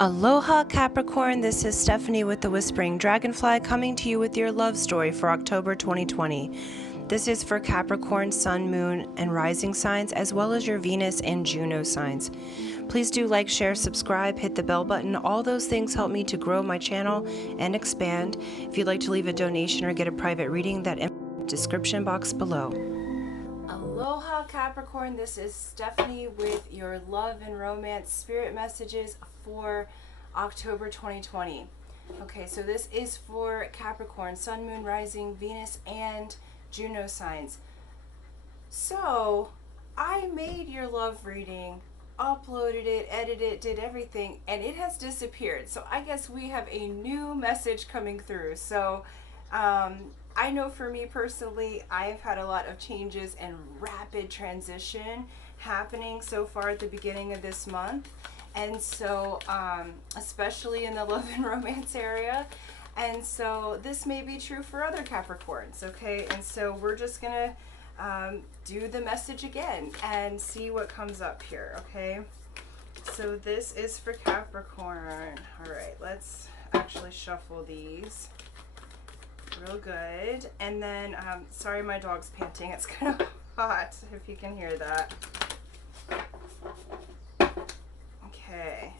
Aloha Capricorn, this is Stephanie with the Whispering Dragonfly coming to you with your love story for October 2020. This is for Capricorn, Sun, Moon, and Rising signs, as well as your Venus and Juno signs. Please do like, share, subscribe, hit the bell button. All those things help me to grow my channel and expand. If you'd like to leave a donation or get a private reading, that in the description box below. Aloha Capricorn, this is Stephanie with your love and romance spirit messages for October 2020. Okay, so this is for Capricorn, Sun, Moon, Rising, Venus, and Juno signs. So I made your love reading, uploaded it, edited it, did everything, and it has disappeared. So I guess we have a new message coming through. So I know for me personally, I've had a lot of changes and rapid transition happening so far at the beginning of this month. And so, especially in the love and romance area. And so this may be true for other Capricorns, okay? And so we're just gonna do the message again and see what comes up here, okay? So this is for Capricorn. All right, let's actually shuffle these. Real good. And then, sorry my dog's panting. It's kind of hot, if you can hear that. Okay.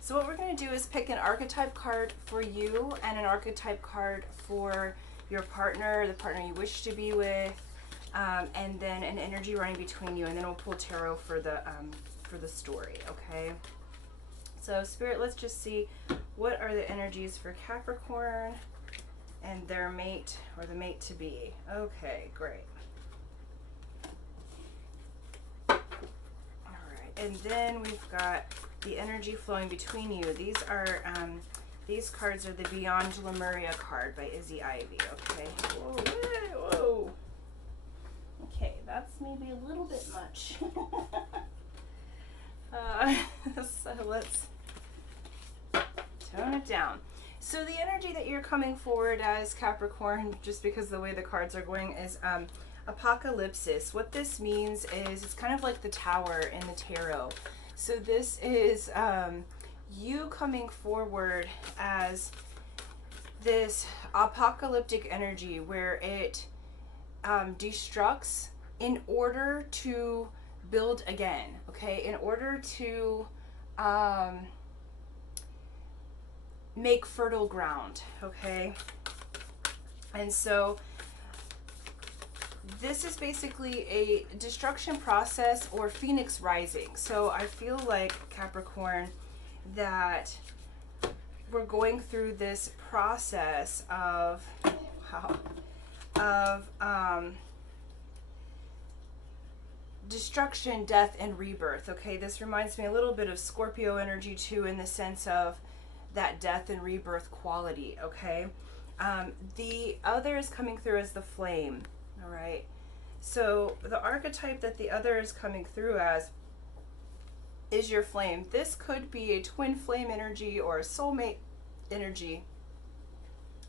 So what we're going to do is pick an archetype card for you and an archetype card for your partner, the partner you wish to be with, and then an energy running between you, and then we'll pull tarot for the story, okay? So Spirit, let's just see what are the energies for Capricorn and their mate, or the mate to be. Okay, great. All right, and then we've got the energy flowing between you. These are these cards are the Beyond Lemuria card by Izzy Ivy. Okay. Whoa, whoa. Okay, that's maybe a little bit much. So let's tone it down. So the energy that you're coming forward as Capricorn, just because the way the cards are going, is apocalypsis. What this means is it's kind of like the Tower in the tarot. So this is you coming forward as this apocalyptic energy where it destructs in order to build again, okay? In order to make fertile ground, okay? And so this is basically a destruction process or phoenix rising. So I feel like, Capricorn, that we're going through this process of destruction, death, and rebirth, okay? This reminds me a little bit of Scorpio energy too, in the sense of that death and rebirth quality, okay? The other is coming through as the flame, all right? So the archetype that the other is coming through as is your flame. This could be a twin flame energy or a soulmate energy,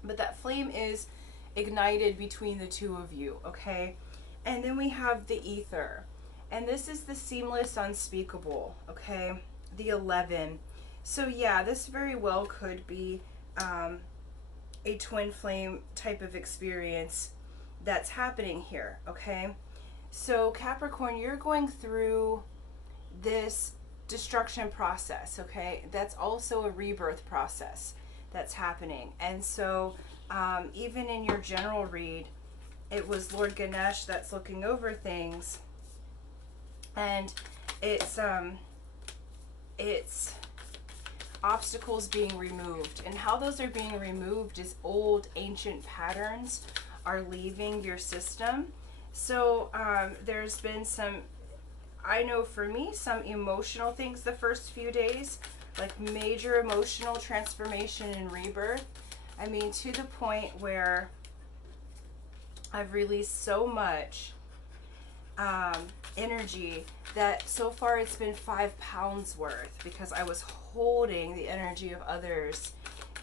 but that flame is ignited between the two of you, okay? And then we have the ether, and this is the seamless unspeakable, okay? The 11. So yeah, this very well could be a twin flame type of experience that's happening here, okay? So Capricorn, you're going through this destruction process, okay? That's also a rebirth process that's happening. And so even in your general read, it was Lord Ganesh that's looking over things, and it's obstacles being removed, and how those are being removed is old ancient patterns are leaving your system. So there's been some, I know for me, some emotional things the first few days, like major emotional transformation and rebirth. I mean, to the point where I've released so much energy that so far it's been 5 pounds worth, because I was holding the energy of others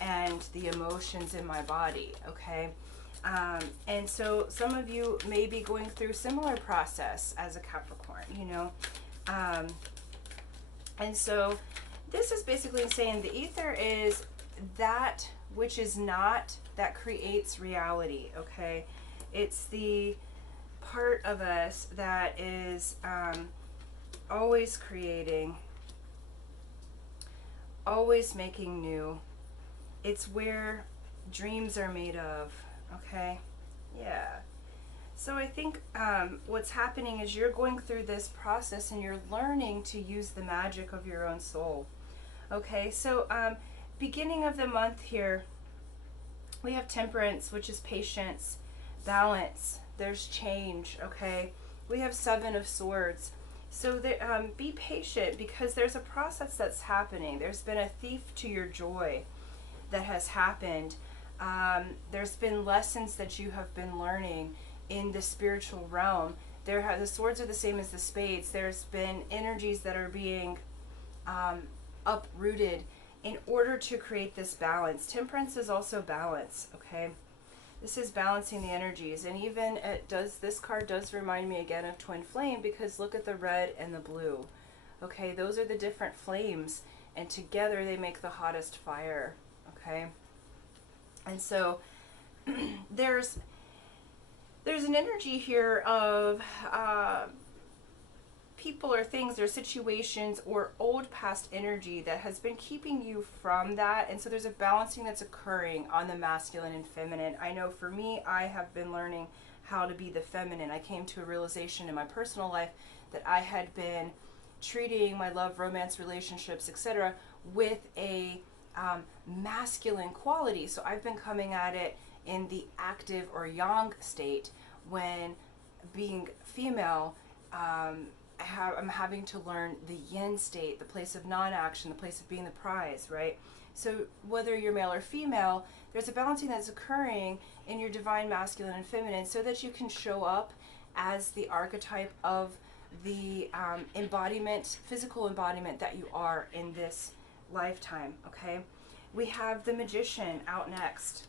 and the emotions in my body, okay? And so some of you may be going through similar process as a Capricorn, you know? And so this is basically saying the ether is that which is not, that creates reality, okay? It's the part of us that is always creating, always making new. It's where dreams are made of, okay? Yeah. So I think what's happening is you're going through this process and you're learning to use the magic of your own soul. Okay, so beginning of the month here, we have temperance, which is patience, balance, there's change, okay? We have 7 of swords. So be patient, because there's a process that's happening. There's been a thief to your joy that has happened. There's been lessons that you have been learning in the spiritual realm. The swords are the same as the spades. There's been energies that are being uprooted in order to create this balance. Temperance is also balance, okay? This is balancing the energies, and even this card does remind me again of twin flame, because look at the red and the blue. Okay, those are the different flames, and together they make the hottest fire, okay? And so there's an energy here of people or things or situations or old past energy that has been keeping you from that. And so there's a balancing that's occurring on the masculine and feminine. I know for me, I have been learning how to be the feminine. I came to a realization in my personal life that I had been treating my love, romance, relationships, etc. with a masculine quality. So I've been coming at it in the active or yang state, when being female, I'm having to learn the yin state, the place of non-action, the place of being the prize, right? So whether you're male or female, there's a balancing that's occurring in your divine masculine and feminine, so that you can show up as the archetype of the embodiment, physical embodiment that you are in this lifetime, okay? We have the Magician out next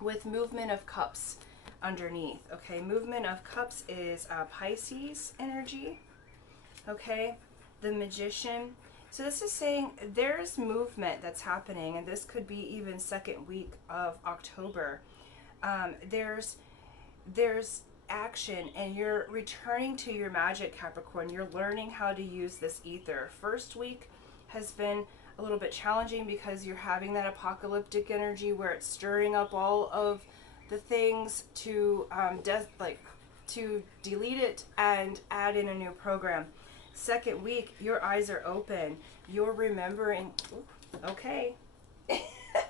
with movement of cups underneath, okay? Movement of cups is Pisces energy, okay? The Magician. So this is saying there's movement that's happening, and this could be even second week of October. There's action, and you're returning to your magic, Capricorn. You're learning how to use this ether. First week has been a little bit challenging, because you're having that apocalyptic energy where it's stirring up all of the things to to delete it and add in a new program. Second week, your eyes are open. You're remembering. Okay.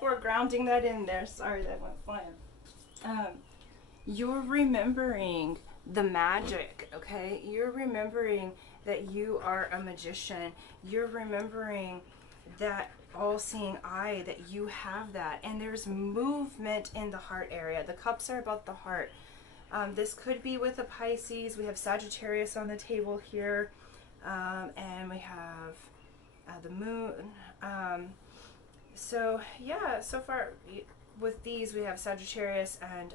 We're grounding that in there. Sorry, that went flying. You're remembering the magic, okay? You're remembering that you are a magician. You're remembering that all-seeing eye, that you have that. And there's movement in the heart area. The cups are about the heart. This could be with a Pisces. We have Sagittarius on the table here. And we have the moon. So yeah, so far with these we have Sagittarius and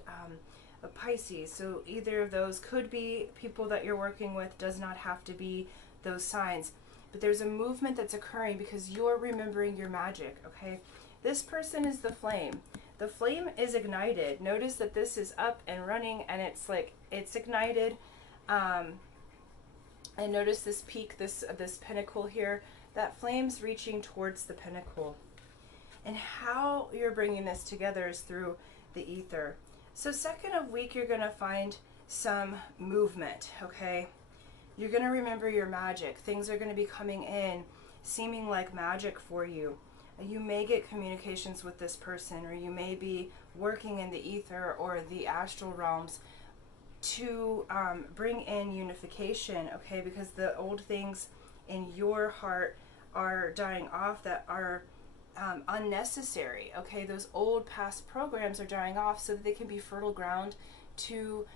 a Pisces. So either of those could be people that you're working with, does not have to be those signs. But there's a movement that's occurring because you're remembering your magic, okay? This person is the flame. The flame is ignited. Notice that this is up and running, and it's like, it's ignited. And notice this peak, this pinnacle here. That flame's reaching towards the pinnacle. And how you're bringing this together is through the ether. So second of week, you're going to find some movement, okay? You're going to remember your magic. Things are going to be coming in, seeming like magic for you. You may get communications with this person, or you may be working in the ether or the astral realms to bring in unification, okay? Because the old things in your heart are dying off that are unnecessary, okay? Those old past programs are dying off so that they can be fertile ground to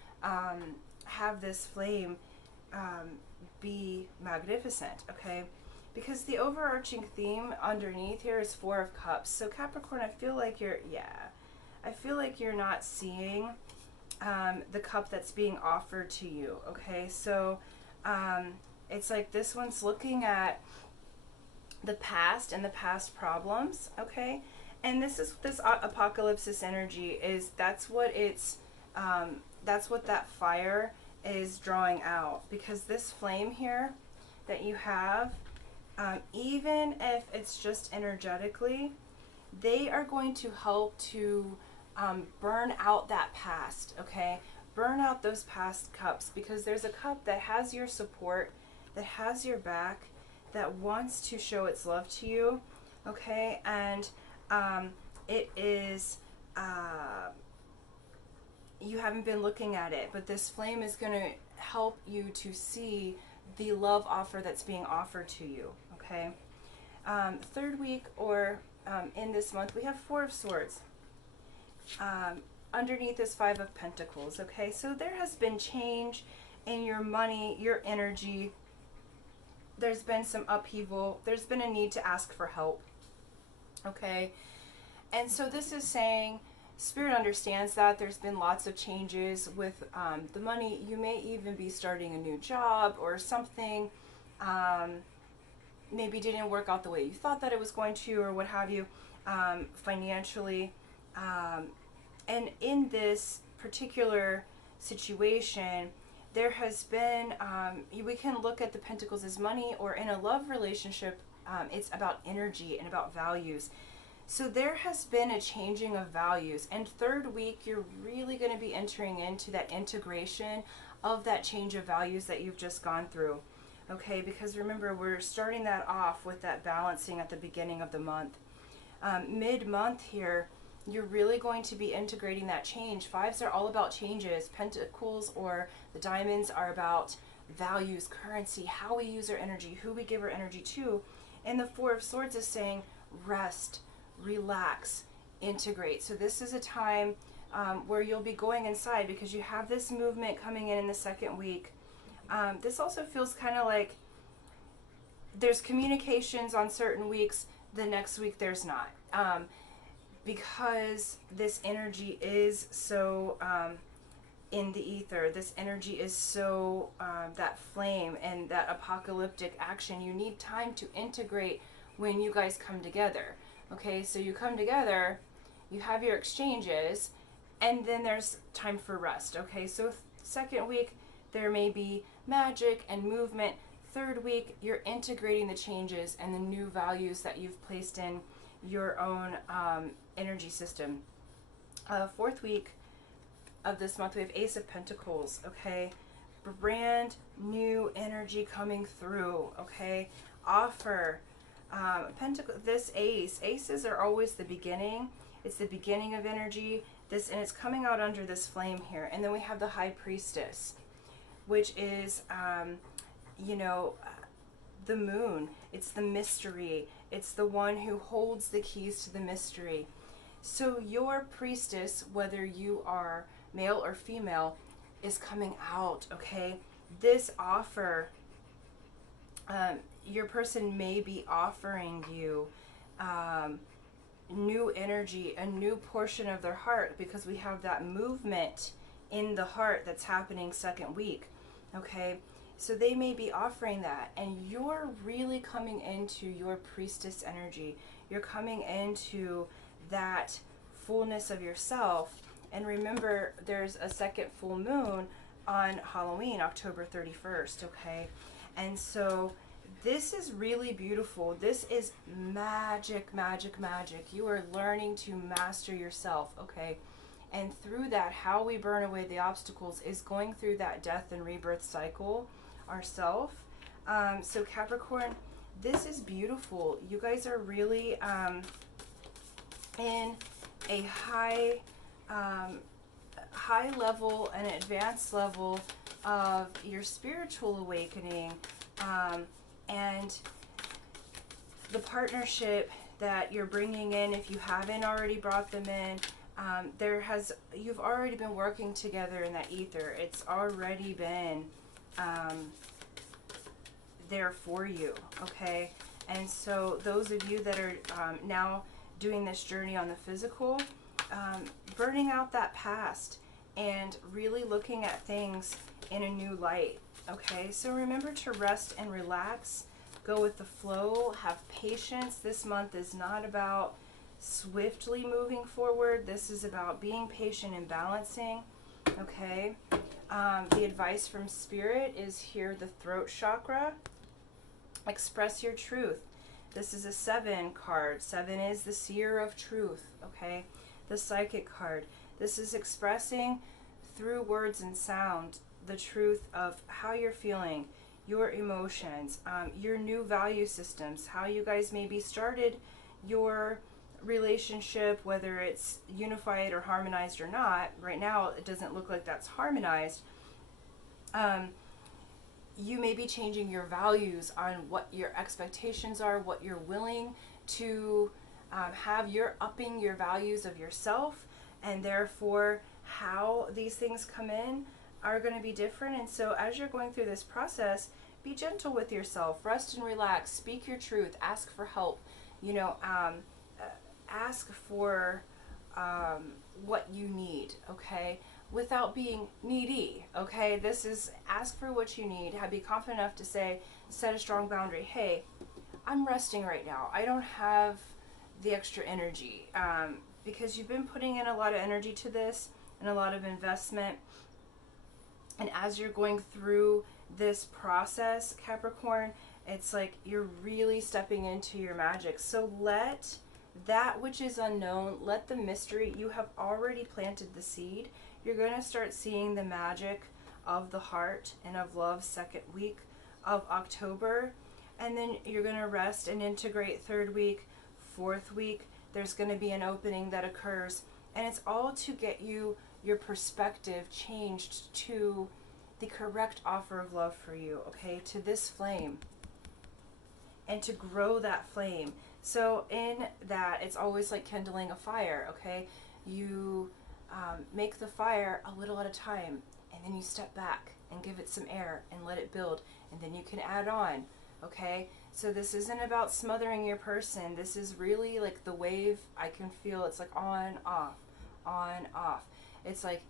have this flame be magnificent, okay? Because the overarching theme underneath here is Four of Cups. So Capricorn, I feel like you're not seeing the cup that's being offered to you, okay? So it's like this one's looking at the past and the past problems, okay? And this is this apocalypse energy is that's what that fire is drawing out, because this flame here that you have, even if it's just energetically, they are going to help to burn out that past, okay? Burn out those past cups, because there's a cup that has your support, that has your back, that wants to show its love to you, okay? And it is, you haven't been looking at it, but this flame is going to help you to see the love offer that's being offered to you, okay? Third week, or in this month, we have Four of Swords. Underneath is Five of Pentacles, okay? So there has been change in your money, your energy. There's been some upheaval. There's been a need to ask for help, okay? And so this is saying, Spirit understands that there's been lots of changes with the money. You may even be starting a new job or something. Maybe didn't work out the way you thought that it was going to, or what have you, financially. And in this particular situation, there has been, we can look at the Pentacles as money, or in a love relationship, it's about energy and about values. So there has been a changing of values. And third week, you're really going to be entering into that integration of that change of values that you've just gone through. Okay, because remember, we're starting that off with that balancing at the beginning of the month. Mid-month here, you're really going to be integrating that change. Fives are all about changes. Pentacles, or the diamonds, are about values, currency, how we use our energy, who we give our energy to. And the Four of Swords is saying rest, relax, integrate. So this is a time where you'll be going inside, because you have this movement coming in the second week. This also feels kind of like there's communications on certain weeks, the next week there's not. Because this energy is so in the ether, this energy is so that flame and that apocalyptic action. You need time to integrate when you guys come together. Okay, so you come together, you have your exchanges, and then there's time for rest. Okay, so second week, there may be magic and movement. Third week, you're integrating the changes and the new values that you've placed in your own energy system. Fourth week of this month, we have Ace of Pentacles, okay? Brand new energy coming through, okay? Offer. This aces are always the beginning. It's the beginning of energy. And it's coming out under this flame here. And then we have the High Priestess, which is, you know, the moon. It's the mystery. It's the one who holds the keys to the mystery. So your priestess, whether you are male or female, is coming out, okay? This offer, your person may be offering you new energy, a new portion of their heart, because we have that movement in the heart that's happening second week, okay? So they may be offering that, and you're really coming into your priestess energy. You're coming into that fullness of yourself. And remember, there's a second full moon on Halloween, October 31st, okay? And so this is really beautiful. This is magic, magic, magic. You are learning to master yourself, okay? And through that, how we burn away the obstacles is going through that death and rebirth cycle ourselves. So Capricorn, this is beautiful. You guys are really in a high level and advanced level of your spiritual awakening, and the partnership that you're bringing in, if you haven't already brought them in, you've already been working together in that ether. It's already been there for you, okay? And so those of you that are now doing this journey on the physical, burning out that past and really looking at things in a new light, okay? So remember to rest and relax. go with the flow, have patience. This month is not about swiftly moving forward. This is about being patient and balancing, okay? The advice from Spirit is here, the throat chakra. Express your truth. This is a 7 card. 7 is the seer of truth, okay? The psychic card. This is expressing through words and sound the truth of how you're feeling, your emotions, your new value systems, how you guys maybe started your relationship, whether it's unified or harmonized or not. Right now, it doesn't look like that's harmonized. You may be changing your values on what your expectations are, what you're willing to have. You're upping your values of yourself, and therefore how these things come in are going to be different. And so as you're going through this process, be gentle with yourself, rest and relax, speak your truth, ask for help, you know, ask for what you need, okay, without being needy, okay? This is ask for what you need, be confident enough to say, set a strong boundary. Hey, I'm resting right now. I don't have the extra energy, because you've been putting in a lot of energy to this and a lot of investment. And as you're going through this process, Capricorn, it's like you're really stepping into your magic. So let that which is unknown, let the mystery, you have already planted the seed. You're going to start seeing the magic of the heart and of love second week of October. And then you're going to rest and integrate third week, fourth week. There's going to be an opening that occurs. And it's all to get you your perspective changed to the correct offer of love for you, okay, to this flame, and to grow that flame. So in that, it's always like kindling a fire, okay? You make the fire a little at a time, and then you step back and give it some air and let it build, and then you can add on, okay? So this isn't about smothering your person. This is really like the wave. I can feel it's like on, off, on, off. It's like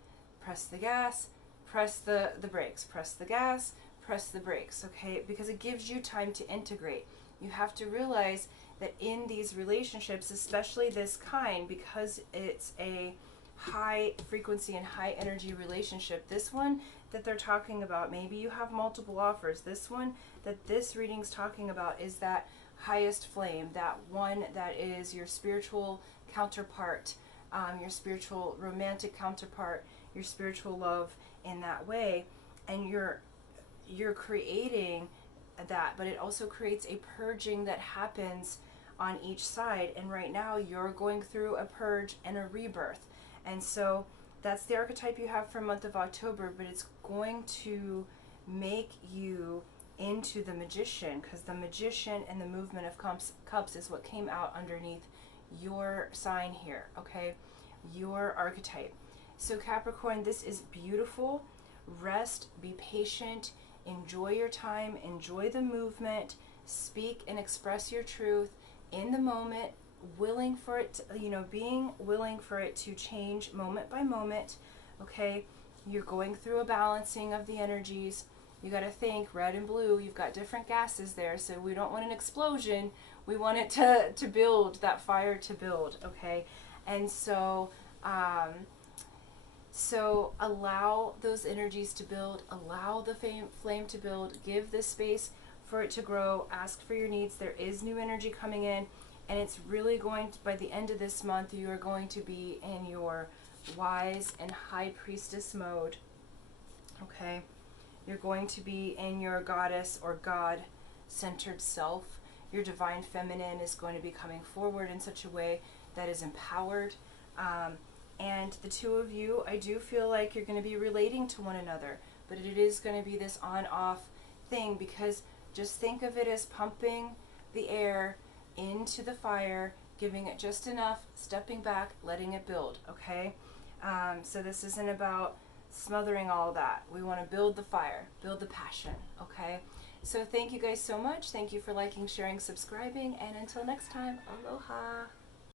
press the gas, press the brakes, press the gas, press the brakes, okay? Because it gives you time to integrate. You have to realize that in these relationships, especially this kind, because it's a high frequency and high energy relationship, this one that they're talking about, maybe you have multiple offers. This one that this reading's talking about is that highest flame, that one that is your spiritual counterpart, your spiritual romantic counterpart, your spiritual love in that way. And you're creating that, but it also creates a purging that happens on each side. And right now you're going through a purge and a rebirth. And so that's the archetype you have for the month of October, but it's going to make you into the magician, because the magician and the movement of cups is what came out underneath your sign here, okay? Your archetype. So Capricorn, this is beautiful. Rest, be patient, enjoy your time, enjoy the movement, speak and express your truth in the moment, willing for it to, being willing for it to change moment by moment, okay? You're going through a balancing of the energies. You got to think red and blue, you've got different gases there, so we don't want an explosion. We want it to build, that fire to build, okay? And so so allow those energies to build, allow the flame to build, give this space for it to grow, ask for your needs. There is new energy coming in, and it's really going to, by the end of this month, you are going to be in your wise and high priestess mode, okay? You're going to be in your goddess or God-centered self. Your divine feminine is going to be coming forward in such a way that is empowered. And the two of you, I do feel like you're going to be relating to one another, but it is going to be this on-off thing, because just think of it as pumping the air into the fire, giving it just enough, stepping back, letting it build, okay? So this isn't about smothering all that. We want to build the fire, build the passion, okay? So thank you guys so much. Thank you for liking, sharing, subscribing, and until next time, aloha.